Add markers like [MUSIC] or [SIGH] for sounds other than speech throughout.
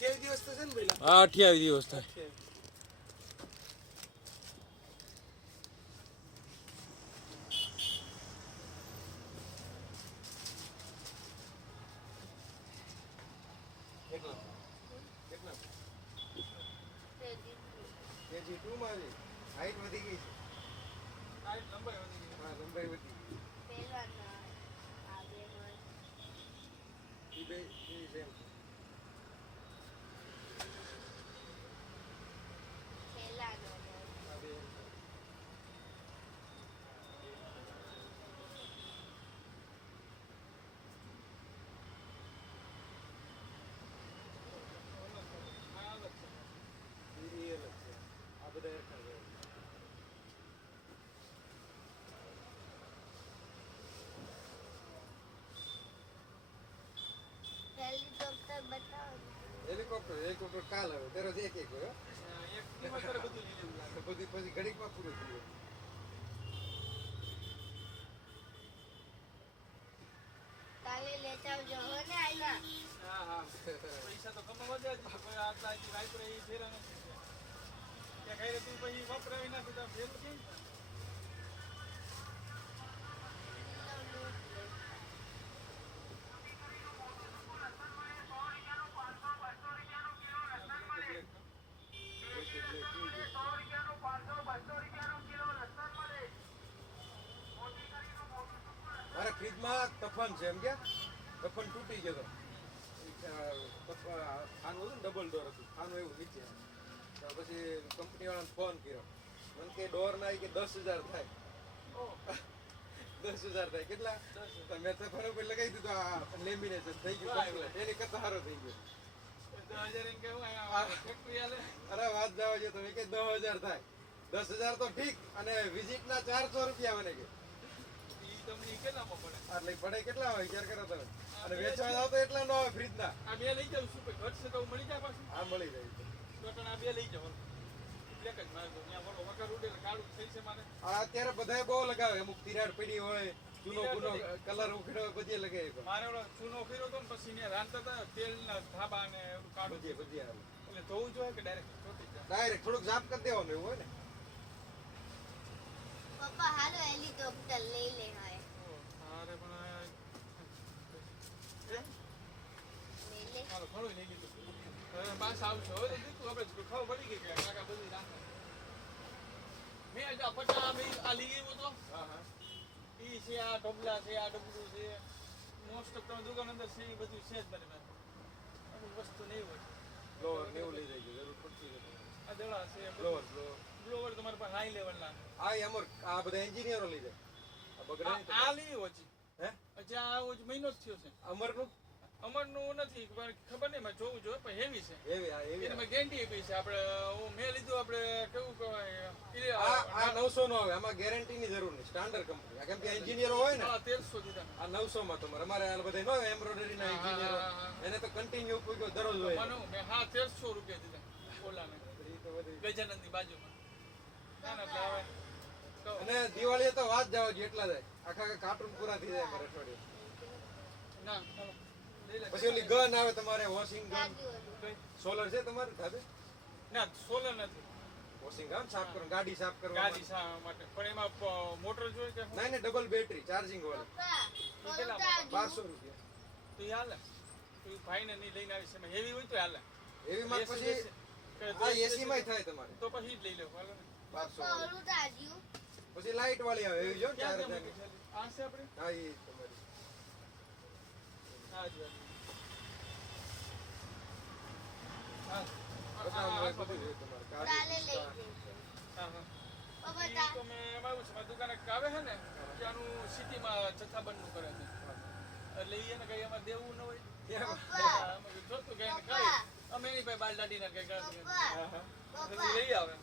અઠ્યાવીસ દિવસ થશે ને પેલા આ અઠ્યાવીસ દિવસ થાય. Thank કેટલા કેજી ટુ માં છે હાઈટ વધી ગઈ છે હાઈટ લંબાઈ વધી ગઈ હા લંબાઈ વધી ગઈ ઈ બે ઈ સેમ આ બે આ અલગ છે ઈ ઈ અલગ છે આ બધા એકઠા છે હેલિકોપ્ટર હેલિકોપ્ટર કાલ આવે દરરોજ એક એક હોય હો. એક દિવસ તારે બધું લઈ લેવું લાગે. બધી પછી ઘડીકમાં પૂરું થઈ જાય કાલે લેતા આવજો હો ને આયના હા હા પૈસા તો કમાવા જ છે કોઈ આટલા હજી રાત્રે ફેરા નથી. ત્યાં કઈ તું પછી વપરાવી નાખી તો ફેર કેમ મારા તફન છે એમ કે? તફન તૂટી ગયો હતો ખાનું હતું ડબલ ડોર હતું. ખાનું એવું નીચે. પછી કંપની વાળાને ફોન કર્યો. મને કે ડોર ના કે દસ હજાર થાય. દસ હજાર થાય. કેટલા? તો મેં તફન ઉપર લગાવી દીધું. આ લેમિનેશન થઈ ગયું. એની કરતા સારો થઈ ગયો. અરે વાત જવા જો તમે કે દસ હજાર થાય. દસ હજાર તો ઠીક અને વિઝિટના ચારસો રૂપિયા મને કે. તમને કેટલામાં પડે? એટલે પડે કેટલા હોય વિચાર કરો તમે. અને વેચવા જાવ તો એટલા ન હોય આ બે લઈ જાવ શું કોઈ ઘટશે તો મળી જાય પાછું. આ મળી જાય તો તને આ બે લઈ જાવ એક જ મારે તો ત્યાં બોલો વગર ઉડે એટલે કાળું છે અત્યારે બધાય બહુ લગાવે. અમુક તિરાડ પડી હોય ચૂનો ગુનો કલર ઉખડ્યો હોય બધી લગાવે મારે ઓલો ચૂનો કર્યો હતો ને પછી ને રાંધતા હતા તેલના ધાબા ને એવું કાળું. બધી બધી આવે. એટલે ધોવું જોઈએ કે ડાયરેક્ટ ચોટી જાય? ડાયરેક્ટ થોડુંક ઝાપ કરી દેવાનું એવું હોય ને? પપ્પા હાલો હેલિકોપ્ટર લઈ લે હવે. મારે પણ આ- લઈ લે હાલો ઘણું લઈ લીધું હવે પાછા આવશે હવે આપણે ખબર પડી ગઈ કે કાકા બધું રાખે. મેં આજે આ આ લઈ ગયો હતો હા હા. ઈ છે આ ઢબલા છે આ ડબલું છે. મોસ્ટ ઓફ તમે દુકાન અંદર છે એ બધું છે જ મારી પાસે. અમુક વસ્તુ નહીં હોય. બ્લોવર ને એવું લઈ જાય છે જરૂર પડતી આ દડા છે બ્લોવર બ્લોવર તમારે પાસે હાઈ લેવલના આ ઈ અમર આ બધા એન્જિનિયરો લઈ જાય. આ બગડા આ લઈ ઓછી હજી મહિનો જ થયો છે. અમરનું? અમરનું નથી ખબર નહીં જોવું જોઈએ પણ હેવી છે. હેવી ગેરંટી આપી છે. આપણે હું મેં લીધું આપણે કેવું કહેવાય આ નવસો નો આવે આમાં ગેરંટી જરૂર નહીં સ્ટાન્ડર્ડ કંપની કેમ કે એન્જિનિયરો હોય ને? તેરસો દીધા. આ નવસો માં તમારે અમારે આ બધા ન હોય. એમ્બ્રોઇડરી ના એન્જિનિયરો. એને તો કન્ટિન્યુ કોઈ દરરોજ હોય. માનું હા તેરસો રૂપિયા દીધા ઓલાને. બાજુમાં. ના ના એટલે અને દિવાળીએ તો વાત જાવ જોઈએ એટલા જાય. આખા આખા કાર્ટૂન પૂરા થઈ જાય અઠવાડિયે. ના. પછી ઓલી ગન આવે તમારે વોશિંગ ગન દાદુ? સોલર છે તમારે ધાબે ના સોલર નથી. વોશિંગ ગન સાફ કરો ગાડી સાફ કરવા ગાડી શા માટે. પણ એમાં મોટર જોઈએ કે? નહીં નહીં ડબલ બેટરી ચાર્જિંગ વાળી. દાદુ બારસો રૂપિયા. તો એ હાલે. તો એ ભાઈને નહીં લઈને આવી એમાં હેવી હોય તો હાલે. માં પછી કે આ એસી માં થાય તમારે. તો પછી જ લઈ લો હાલો બારસો દાદુ પછી લાઈટ વાળી આવે એવી જો ચાર હજાર છે? આ છે આપણે? હા એ તમારી. હા જ વાત. હા હા, તમારે. લઈ હા, હા. પપ્પા તો. મેં એમાં છે મારી દુકાને આવે છે ને ત્યાંનું સિટીમાં જથ્થાબંધનું કરે છે. એટલે એને કઈ અમારે દેવું ન હોય. જોતું કે એને અમે એની ભાઈ બાલ કઈ હા, હા. પપ્પા. લઈ આવે.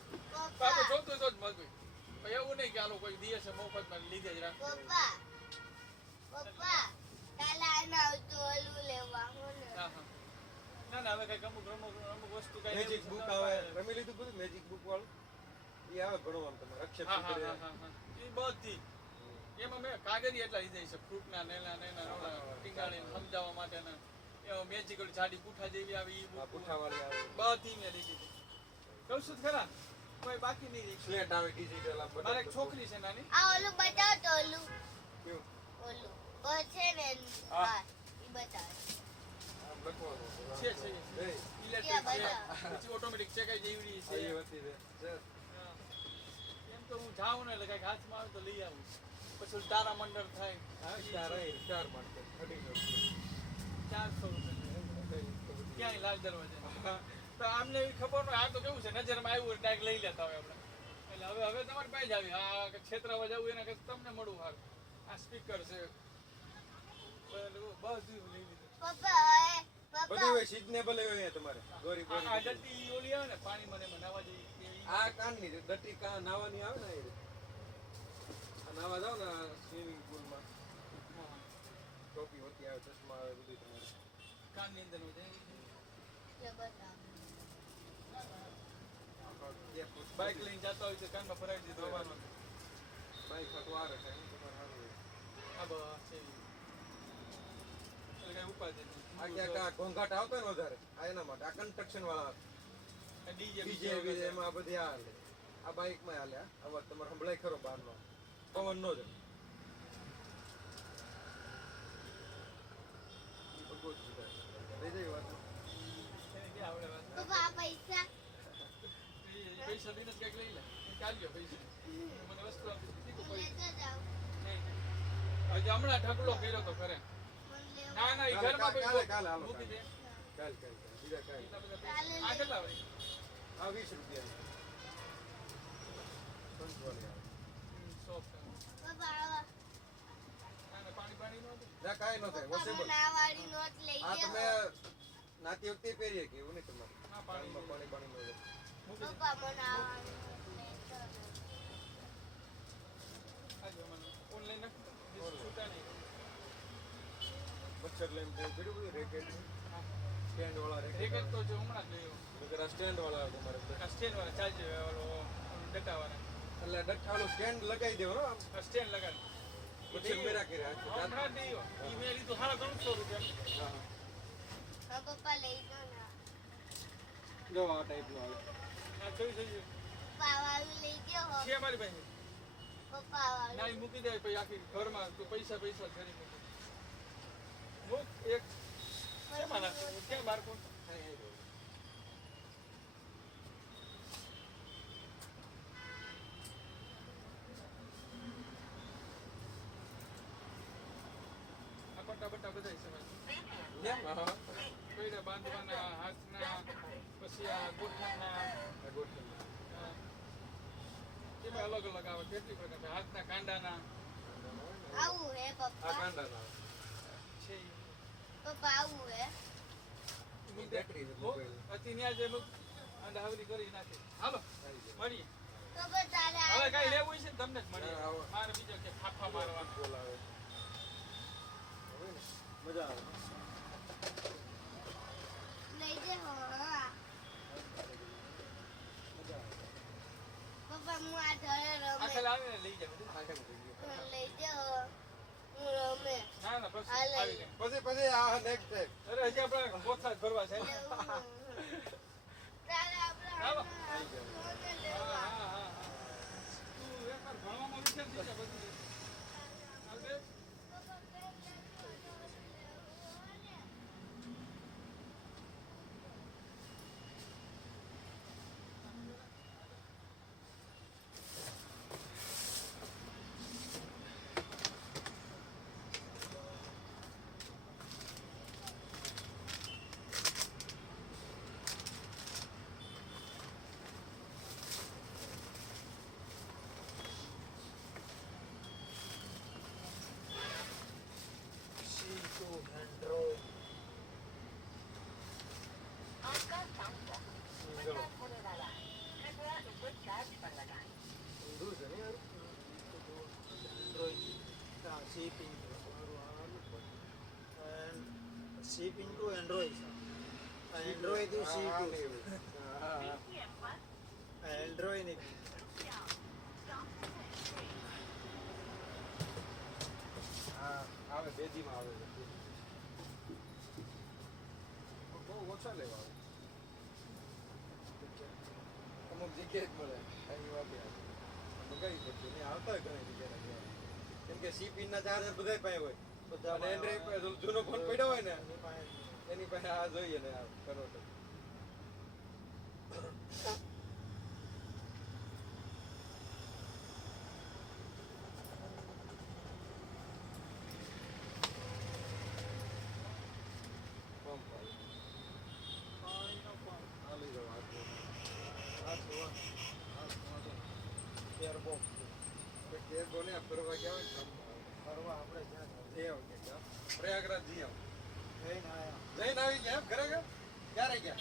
આપણે જોતું તો જ પણ એવું નહીં કે આલો કોઈ દિયે છે મફતમાં લીધે જ રાખ. પપ્પા પપ્પા કાલે આના આવતો ઓલું લેવા હો ને. હા હા. ના ના હવે કઈ અમુક અમુક અમુક વસ્તુ કઈ મેજિક બુક આવે. રમી લીધું બધું? મેજિક બુક વાળું? એ આવે ભણવાનું તમારે રક્ષક હા હા એ બધી. એમાં મેં કાગળી એટલા લીધા છે ફ્રૂટના ના નેના ઓલા ટીંગાળી સમજાવવા માટેના. એમાં મેજિકલ જાડી પૂઠા જેવી આવી બધી. મેં લીધી કહું છું ખરા? કોઈ બાકી નહીં રહી સ્લેટ આવે ડિજિટલ આ મારે એક છોકરી છે નાની. આ ઓલું બતાવો તો ઓલું? ઓલું. ઓ છે ને હા. ઈ બતાવો. આમ લખવાનું છે છે. એ, ઇલેક્ટ્રિક છે. પછી ઓટોમેટિક ચેકાઈ જેવડી છે એ હતી રે છે. છે. એમ તો હું જાઉં ને એટલે કાંઈક હાથમાં આવે તો લઈ આવું. પછી તારા મંડળ થાય. હા ચાર અહીં, ચાર રૂપિયા. ચારસો રૂપિયા. ક્યાંય લાલ દરવાજે. તો આમને એવી ખબર ન હોય આ તો કેવું છે નજરમાં આવ્યું હોય ડાયરેક્ટ લઈ લેતા હોય આપણે. એટલે હવે હવે તમારી પાસે જ આવી. આ કે છેતરાવા જવું એના કરતા તમને મળવું હાર આ સ્પીકર છે. બસ બધું લઈ લીધું. બધું હોય સિઝનેબલ હોય અહીંયા તમારે. ગોરી આ ઓલી આવે ને પાણી મને એમાં નાવા આ કાનની છે, દટ્ટી કાન નાવાની આવે ને એ. રીતે. આ નાવા જાવ ને સ્વિમિંગ પુલમાં હા. ટોપી હોતી આવે ચશ્મા આવે બધું તમારે. Gap હોય. બાઇક લઈને જતા હોય તો કાનમાં ભરાવી દીધું હોય. આવવાનું. બાઈક હતું આ રખે, એમ તમારે સારું. આ બસ કાંઈ ઉપાધિ ઘોંઘાટ આવતો ને વધારે આ એના માટે આ કન્સ્ટ્રક્શન વાળા. ડીજે બીજે એમાં આ બધી આ હાલે. આ બાઇકમાં હાલે અવાજ તમારે સંભળાય ખરો બહારનો. પવન નો જ ભગવત ગીતા. લઈ જઈ વાત. પૈસા પૈસા લઈને જ કંઈક લઈ લે ચાલ્યો પૈસા મને વસ્તુ આપી પૈસા. હજી હમણાં ઢગલો કર્યો તો ખરે ના ના એ ઘરમાં હાલો, મૂકી દે કાલ કાલ બીજા કાલ આ કેટલા ભાઈ આ વીસ રૂપિયા પાણી પાણી નો કાંઈ ન થાય વોશેબલ આ તમે નાતી વખતે પહેરીએ કે એવું નહીં તમારે પાણી પાણી પાણી ન. ઓનલાઈન છૂટા નહીં. મચ્છર લઈને પીડ્યું બધું રેકેટ. સ્ટેન્ડ વાળા રેકેટ જો હમણાં જ લઈ આવ્યો. નકર આ સ્ટેન્ડ વાળા આવે તમારે સ્ટેન્ડ વાળા એટલે ડઠ્ઠા સ્ટેન્ડ લગાવી દેવાનો આમ આ સ્ટેન્ડ લગાડ મચ્છર મેરા લઈ આવ્યો. ઈ મેં લીધું સાડા ત્રણસો રૂપિયા હા. પપ્પા ને ટાઈપનું આવે લઈ છે પાસે. પપ્પા ના મૂકી દે પછી આખી ઘરમાં તું પૈસા પૈસા ઘરે મૂકી મૂક એક. કેમાં નાખું ક્યાં બાર કોણ? પટ્ટા બટ્ટા બધા સમજ હા, હા. બાંધવાના હાથના પછી આ ગોઠણના. ગોઠવી. એમાં અલગ અલગ આવે કેટલી પ્રકાર હાથના કાંડાના. આવું હે આ કાંડાના છે પપ્પા આવું હે. તમને જ મળીએ. મારે બીજો કે ફાફા મારવાનું. બોલ આવે. હવે ને, મજા આવે લઈ દે હો હા. મજા આવે પપ્પા હું આ ઘરે આખે લઈ જાવ લઈ પછી પછી પછી આ નેક્સ્ટ ટાઈમ અરે હજી આપણે કોથા જ ભરવા છે [LAUGHS] લેવું. તારે આપણે ચાલો. આ ફોને હા, લેવા. હા, હા, હા. તું એકવાર ભણવામાં વિચાર થઈ જા બધું. આવજે. ઊંધું છે ને યાર? Sheep into and sheep into Android. Android to હા, to નહીં હા, હા. Android ને આવે આવે બેદીમાં આવે. છે. ઓછા લેવા આવે. અમુક જગ્યાએ જ મળે. એની વાત અમે કઈ નહીં આવતા ઘણી જગ્યાએ. કેમ કે સીપીન ના ચાર્જર બધા પાસે હોય. જૂનો ફોન પડ્યો હોય ને એની પાસે. આ જોઈએ ને આ કન્વર્ટર પંપ આવે. પાણીનો પંપ. આ લઈ જાઓ, આ જુઓ. આ જોવા. આ જોવા. એરબોક્સ. કે કેર બોને ફરવા ગયા હોય. ફરવા આપણે જ્યાં. એ આવો કે પ્રયાગરાજ જી આવો. જઈને આવ્યા જઈને આવી ગયા? ખરેખર? ક્યારે ગયા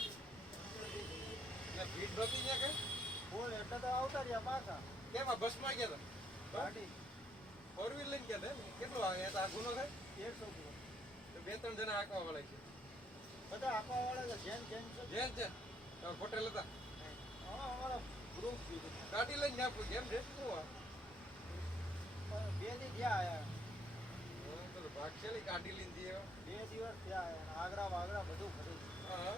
એટલે ભીડ નહોતી ત્યાં કઈ? બોલ એટલે તો આવતા રહ્યા પાછા કેમ આ બસમાં ગયા હતા? ગાડી ફોર વ્હીલ લઈને ગયા હતા કેટલું આવે આ ગુનો થાય તેરસો કિલો તો બે ત્રણ જણા આંકવા વાળા છે બધા આપવા વાળા છે જેન જેન છે જેન તમે હોટેલ હતા હા અમારા ગ્રુપ ગાડી લઈને આપું જેમ એમ શું બે દી થયા આયા ગાડી લઈને જઈએ બે દિવસ થયા આગરા વાગરા બધું હા.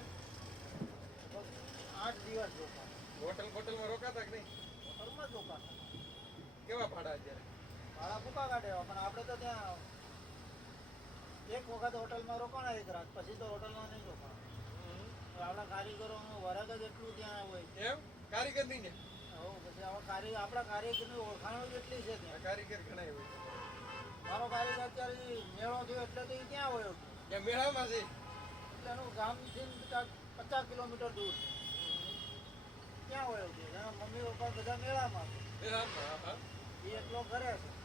આઠ દિવસ રોકા હોટલ બોટલમાં રોકાતા કે નહીં? હોટલમાં જ રોકા કેવા ભાડા અત્યારે? ભાડા ફૂકા કાઢે પણ આપણે તો ત્યાં એક વખત હોટલમાં રોકાણા એક રાત પછી તો હોટલમાં નહીં રોકાણા. આપણા કારીગરોનું વરગ જ એટલું ત્યાં હોય. એમ? કારીગર નહીં આપણા કારીગરની ઓળખાણો કેટલી છે ત્યાં. કારીગર ઘણા હોય મારો કારીગર અત્યારે મેળો થયો એટલે તો ક્યાં હોય? ત્યાં મેળામાં છે. એટલે એનું ગામથી પચાસ કિલોમીટર દૂર. છે ક્યાં હોય છે? એના મમ્મી પપ્પા બધા મેળામાં મેળામાં એ એકલો ઘરે છે.